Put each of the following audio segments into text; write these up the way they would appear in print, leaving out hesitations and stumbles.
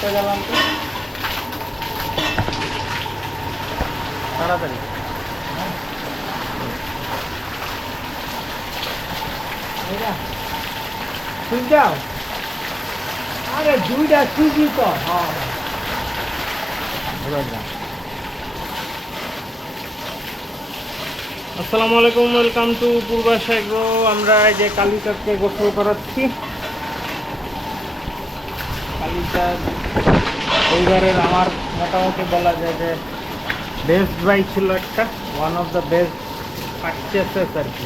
একটা গেলাম তো তাড়াতাড়ি। তুই যাও, আরে দুইটা সুজি তো। হ্যাঁ আসসালামু আলাইকুম, ওয়েলকাম টু পূর্বাশ এগ্রো। আমরা এই যে কালিচাঁদকে গোসল করাচ্ছি। কালিচাঁদ এইবারের আমার মোটামুটি বলা যায় যে বেস্ট বাই ছিল, একটা ওয়ান অফ দ্য বেস্ট পারচেসেস আর কি।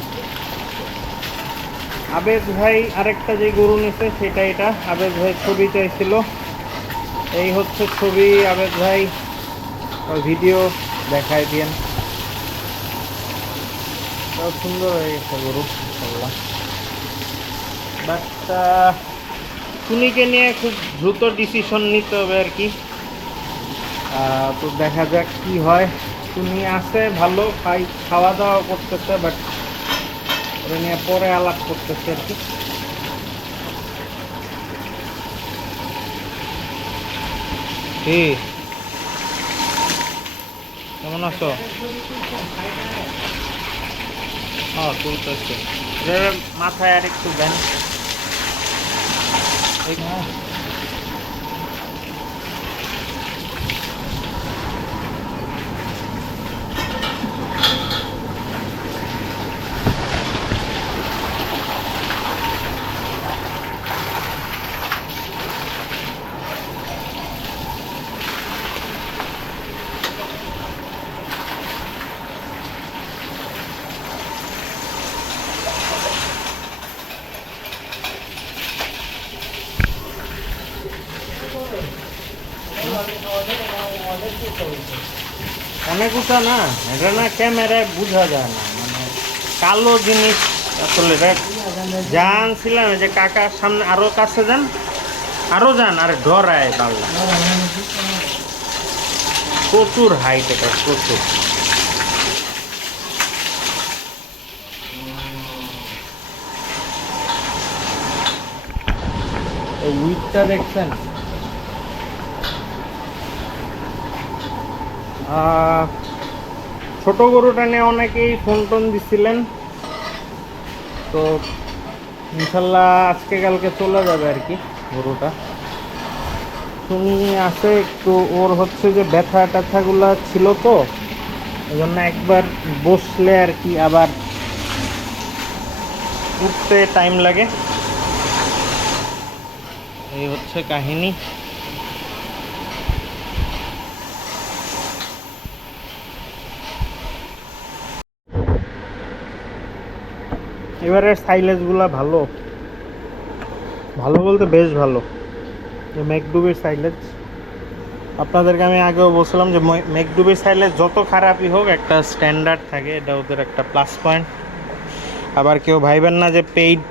আবেদ ভাই আরেকটা যে গরু নিছে সেটা এটা। আবেদ ভাই ছবি চাইছিল, এই হচ্ছে ছবি। আবেদ ভাই ভিডিও দেখায় দিয়েন। সুন্দর হয়ে গেছে গরু ইনশাল্লাহ। বাট টুনিকে নিয়ে খুব দ্রুত ডিসিশন নিতে হবে আর কি। তো দেখা যাক কি হয়। টুনি আছে ভালো, খাওয়া দাওয়া করতেছে, বাট ওটা নিয়ে পরে আলাপ করতেছে আর কি। কেমন আছো? হ্যাঁ তুলতেছে, মাথায় আর একটু দেন। অনেক উঁচা না এটা, না ক্যামেরায় বোঝা যায় না, মানে কালো জিনিস আসলে। জানছিলাম যে কাকার সামনে আরো কাছে যান, আরো যান, আর ডরায় পাল্লা। প্রচুর হাইট, এটা প্রচুর। এই উইথটা দেখছেন? ছোট গরুটা নিয়ে অনেকেই ফোন টোন দিছিলেন, তো ইনশাল্লাহ আজকে কালকে চলে যাবে আর কি গরুটা। তুমি আছে একটু, ওর হচ্ছে যে ব্যথা ট্যাথাগুলো ছিল, তো এই জন্য একবার বসলে আর কি আবার উঠতে টাইম লাগে, এই হচ্ছে কাহিনী। এবারের সাইলেজগুলা ভালো, ভালো বলতে বেশ ভালো। ম্যাকডুবির সাইলেজ আপনাদেরকে আমি আগেও বলছিলাম যে ম্যাকডুবির সাইলেজ যত খারাপই হোক একটা স্ট্যান্ডার্ড থাকে, এটা ওদের একটা প্লাস পয়েন্ট। আবার কেউ ভাইবেন না যে পেইড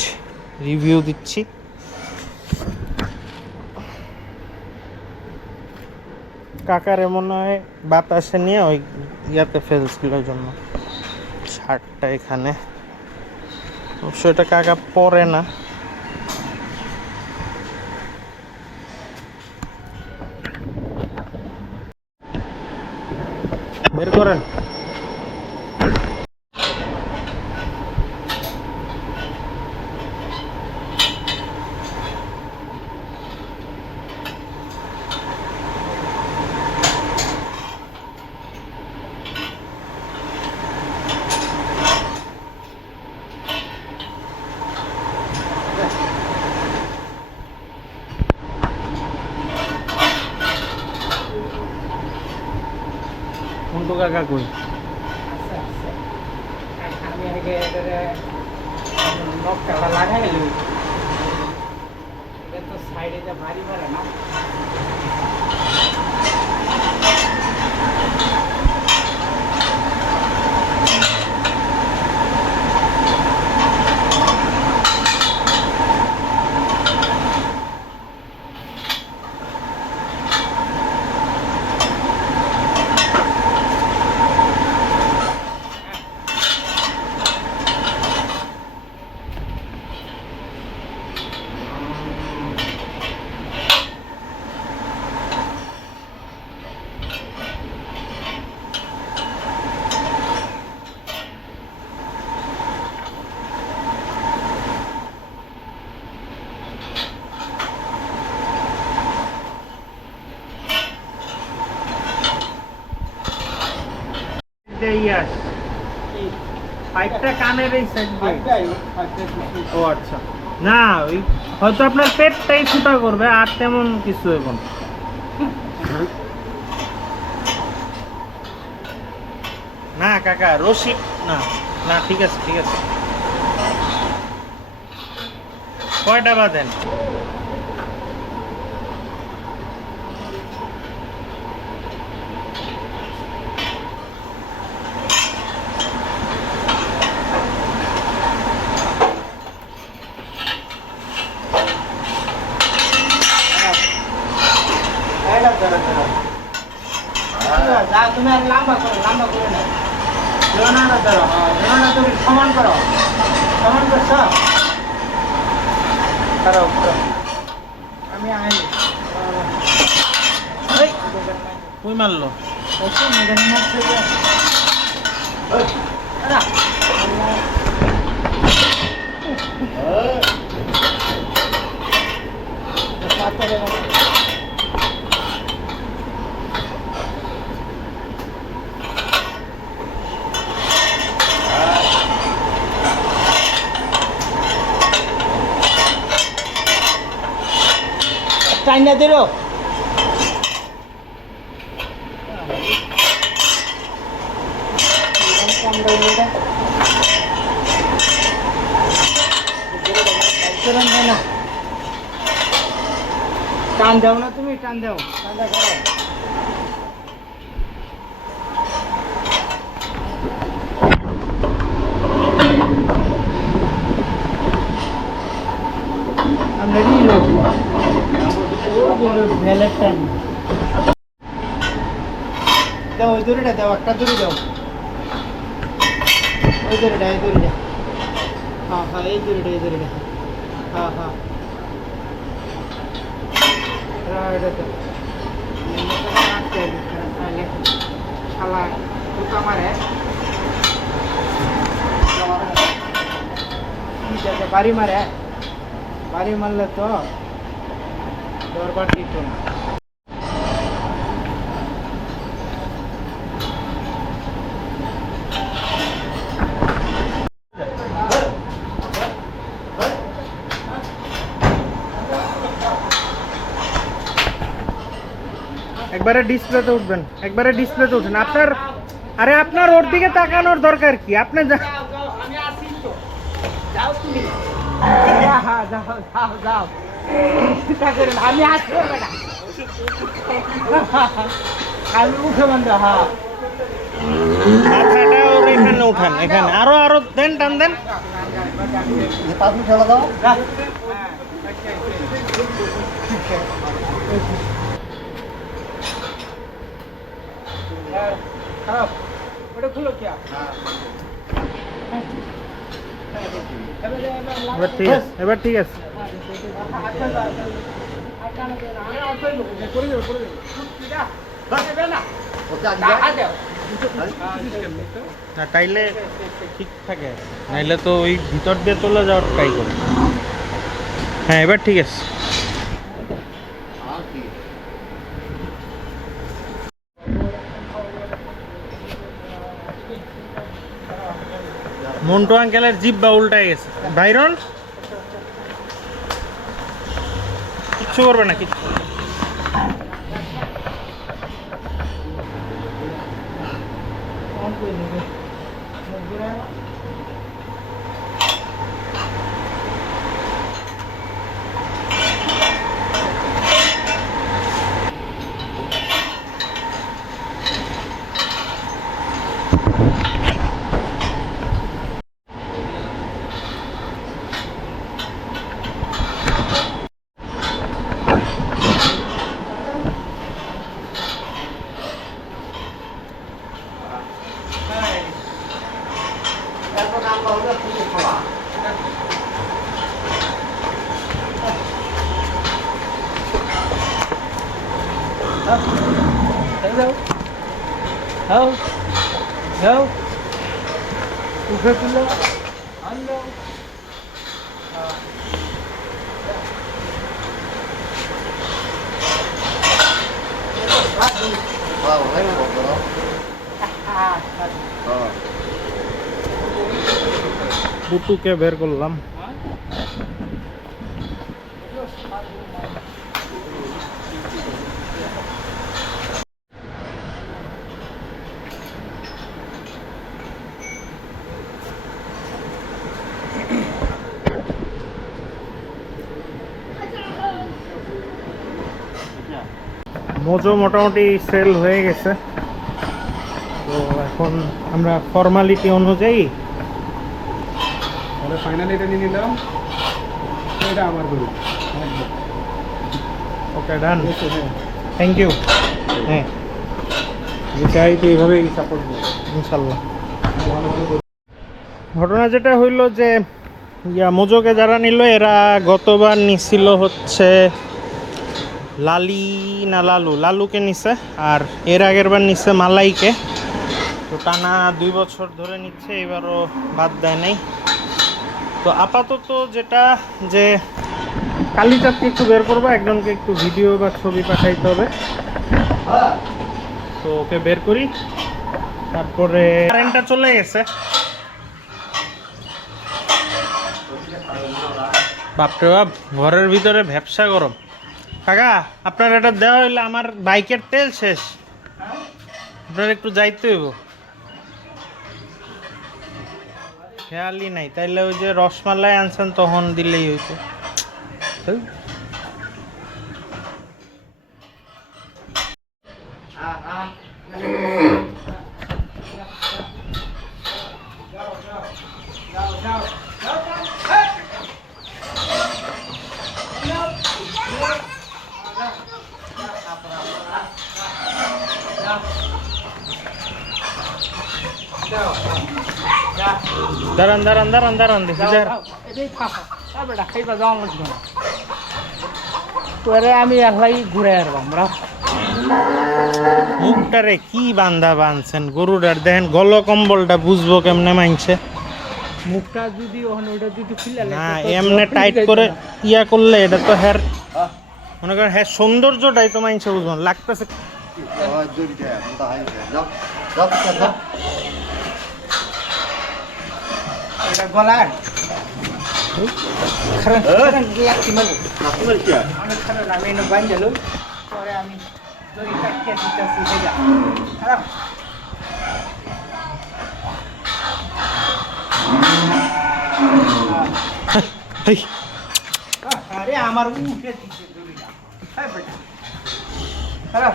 রিভিউ দিচ্ছি। কাকার এমন হয় বাতাসে নিয়ে ওই ইয়াতে ফেলছিল, ওই জন্য শার্টটা এখানে। অবশ্য এটা কাকা পরে না। বের করেন। কোনটো কাকা কই? আমি আগে নকটা লাগাই লই, এটা তো সাইডে যা ভারী ভাড়া না। পাইপটা কানের এই সাইড দিয়ে। ও আচ্ছা, না ওই হয়তো আপনার পেটটাই ফুটা করবে, আর তেমন কিছু এখন। না কাকা রশি, না না ঠিক আছে ঠিক আছে। কয়টা বাঁধেন? তুমি আর লম্বা করো না জোনাটা ধরো, জোনাটা তুমি সমান করো, সমান করছো করো করো। আমি আইনি কই মারলো? ওকে মেজানি মারছে যে আরে পাতরে টাইনা দিরো টান দাও না, তুমি টান দাও, টান করো। আমরা কি লোক ভ্যালেট টাইম দাও, ওই দড়িটা দাও, একটা দড়ি দাও, ওই দড়িটা, এই দড়িটা, হ্যাঁ হ্যাঁ এই দড়িটা, এই দড়িটা, হ্যাঁ হ্যাঁ এটা দাও। শালা জুতা মারে বাড়ি মারে, বাড়ি মারলে তো দরবার দিত না। একবারে ডিসপ্লেতে উঠবেন, একবারে ডিসপ্লেতে উঠেন আপনার। আরে আপনার ওর দিকে তাকানোর দরকার কি? আপনি আমি আসি তো, যাও তুমি, হ্যাঁ যাও যাও যাও, চিন্তা করেন আমি আসবো বেটা, আমি উঠে বন্ধ। হ্যাঁ মাথাটা ওর এখানে উঠান, এখানে আরো আরো দেন, টান দেন। খেলা দাও। খারাপ ওটা খুলো কি? এবার ঠিক আছে, এবার ঠিক আছে। না তাইলে ঠিক থাকে, নাইলে তো ওই ভিতর দিয়ে চলে যাওয়ার ট্রাই করে। হ্যাঁ এবার ঠিক আছে। মন্টু আঙ্কেলের জিব্বা উল্টায় গেছে। বাইরন কিচ্ছু করবে না, কিচ্ছু। উঠে তুলো আনলো পুটুকে বের করলাম। মোজো মোটামুটি সেল হয়ে গেছে, তো এখন আমরা ফর্মালিটি অনুযায়ী তাহলে ফাইনালি এটা নিয়ে নিলাম, এটা আমার গরু। ওকে ডান, থ্যাংক ইউ। হ্যাঁ চাই তো এইভাবেই সাপোর্ট দেবো ইনশাল্লাহ। ঘটনা যেটা হইল যে মোজোকে যারা নিল এরা গতবার নিছিল হচ্ছে লালি না লালুকে নিছে, আর এর আগের বার নিচ্ছে মালাইকে। তো টানা 2 বছর ধরে নিচ্ছে, এবারও বাদ দেয় নাই। তো আপাতত যেটা যে কালিটাকে একটু বের করবো, একজনকে একটু ভিডিও বা ছবি পাঠাইতে হবে, তো ওকে বের করি। তারপরে কারেন্টটা চলে গেছে, বাপরে বাপ ঘরের ভিতরে ভ্যাপসা গরম। কাকা আপনার এটা দেওয়া হইলে আমার বাইকের তেল শেষ, আপনার একটু যাইতে হইব। খেয়ালই নাই, তাইলে ওই যে রসমালাই আনছেন তখন দিলেই হইতো। দাঁড়ান দাঁড়ান দাঁড়ান দাঁড়ান দেখি তোরে আমি একলাই ঘুরে আসবো আমরা। মুখটারে কি বান্ধা বানছেন গরুটার, দেখেন গল কম্বলটা বুঝবো কেমনে মানছে। মুখটা যদি ওটা যদি খুলে না এমনি টাইট করে ইয়া করলে এটা তো হ্যার মনে করেন হ্যাঁ সৌন্দর্যটাই তো মানছে বুঝবেন লাগতেছে। এটা গলার অনেক খারাপ, আমি এনে বাইন্দে লই, পরে আমি দড়ি কাটিয়ে দিতেছি। খারাপ হেই, আরে আমার উঠে দিচ্ছে দড়িটা। হ্যাঁ বেটা খারাপ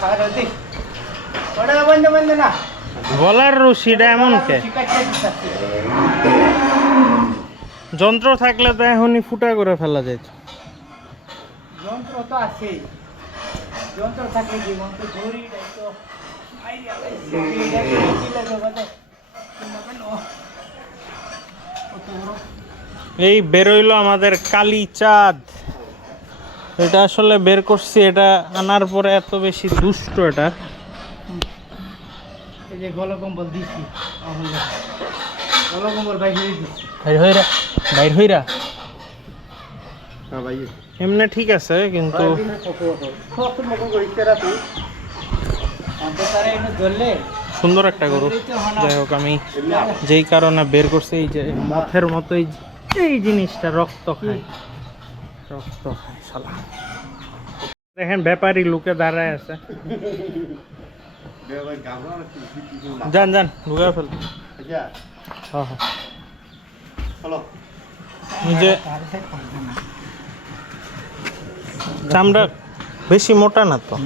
খারাপ দেখ ওটা বন্ধ বন্ধ না গলার রশিটা এমন কে? কাটিয়ে দিতেছি। যন্ত্র থাকলে তো এখনই ফুটা করে ফেলা যেত। যন্ত্র তো আছে, যন্ত্র থাকলে কি মন্ত্র ধরি তো এই বেরোইলো আমাদের কালী চাঁদ। এটা আসলে বের করছি, এটা আনার পরে এত বেশি দুষ্ট এটা। এই যে গলকম্বল দিছি, গলকম্বল বাইরে দিছি। বাইর হইরা এমনি ঠিক আছে, কিন্তু সুন্দর একটা গরু। যাই হোক আমি যেই কারণে বের করছি, এই যে মথের মতো এই জিনিসটা রক্ত খায়, রক্ত খায় শালা। দেখেন ব্যাপারী লোকে দাঁড়ায় আছে, যান যান ঢুকা ফেল। হ্যাঁ হ্যাঁ এই যে চামড়া বেশি মোটা না তো,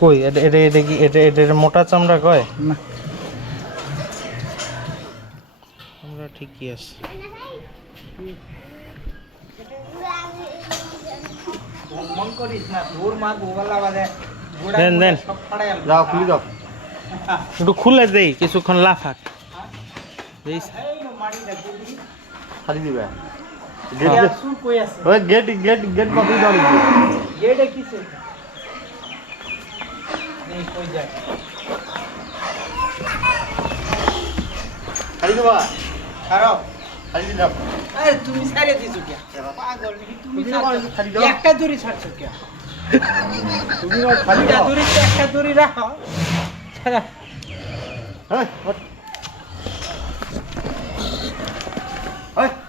কই এটা এটা এটা কি এটা এটা মোটা চামড়া কয় না, আমরা ঠিকই আছে। মন করিস না, দূর মা গোগলা বাদে দেন দেন সব ফাড়ায় যাও খুলে দাও। একটু খুলে দেই, কিছুক্ষণ লাফাক দেই। এই নো মাটি দেখবি খালি দিবে। হ্যাঁ। সুর কই আছে ওই গেট বাকি দাও লিখি। গেটে কিছে নেই কই যায়। খালি দিবা। খারাপ খালি দাও। আরে তুমি ছাড়ে দিছো কি পাগল নাকি তুমি? খালি দাও। একটা দড়ি ছাড়ছো কি? তুমি খালি দুইটা দাও। দড়ি তো একটা দড়ি রাখো। ছাড়া Hey, what? Hey.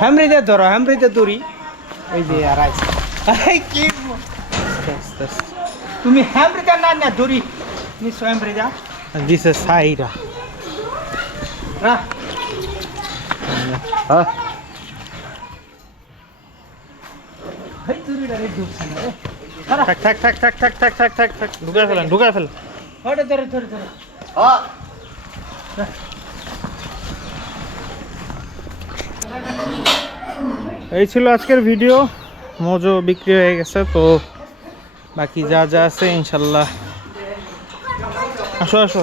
হ্যামরিতে ধরো হ্যামরিতে দড়ি এই যে আর আছে এই কি তুমি হ্যামরিতে না না দড়ি নিশ্চয় হ্যামরিতে দিছে সাইরা রাখ Huh? এই দড়িটা রে ঢুকছে না রে থাক থাক থাক থাক থাক থাক থাক থাক থাক ঢুকায় ফেলেন ঢুকায় ফেলেন ওটা ধরে ধরে ধরে Ah. এই ছিল আজকের ভিডিও মজো বিক্রি হয়ে গেছে তো বাকি যা যা আছে ইনশাল্লাহ আসো আসো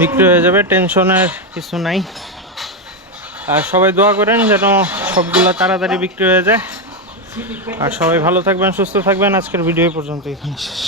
বিক্রি হয়ে যাবে টেনশনের কিছু নাই আর সবাই দোয়া করেন যেন সবগুলা তাড়াতাড়ি বিক্রি হয়ে যায় আর সবাই ভালো থাকবেন সুস্থ থাকবেন আজকের ভিডিও এই পর্যন্ত এখানে শেষ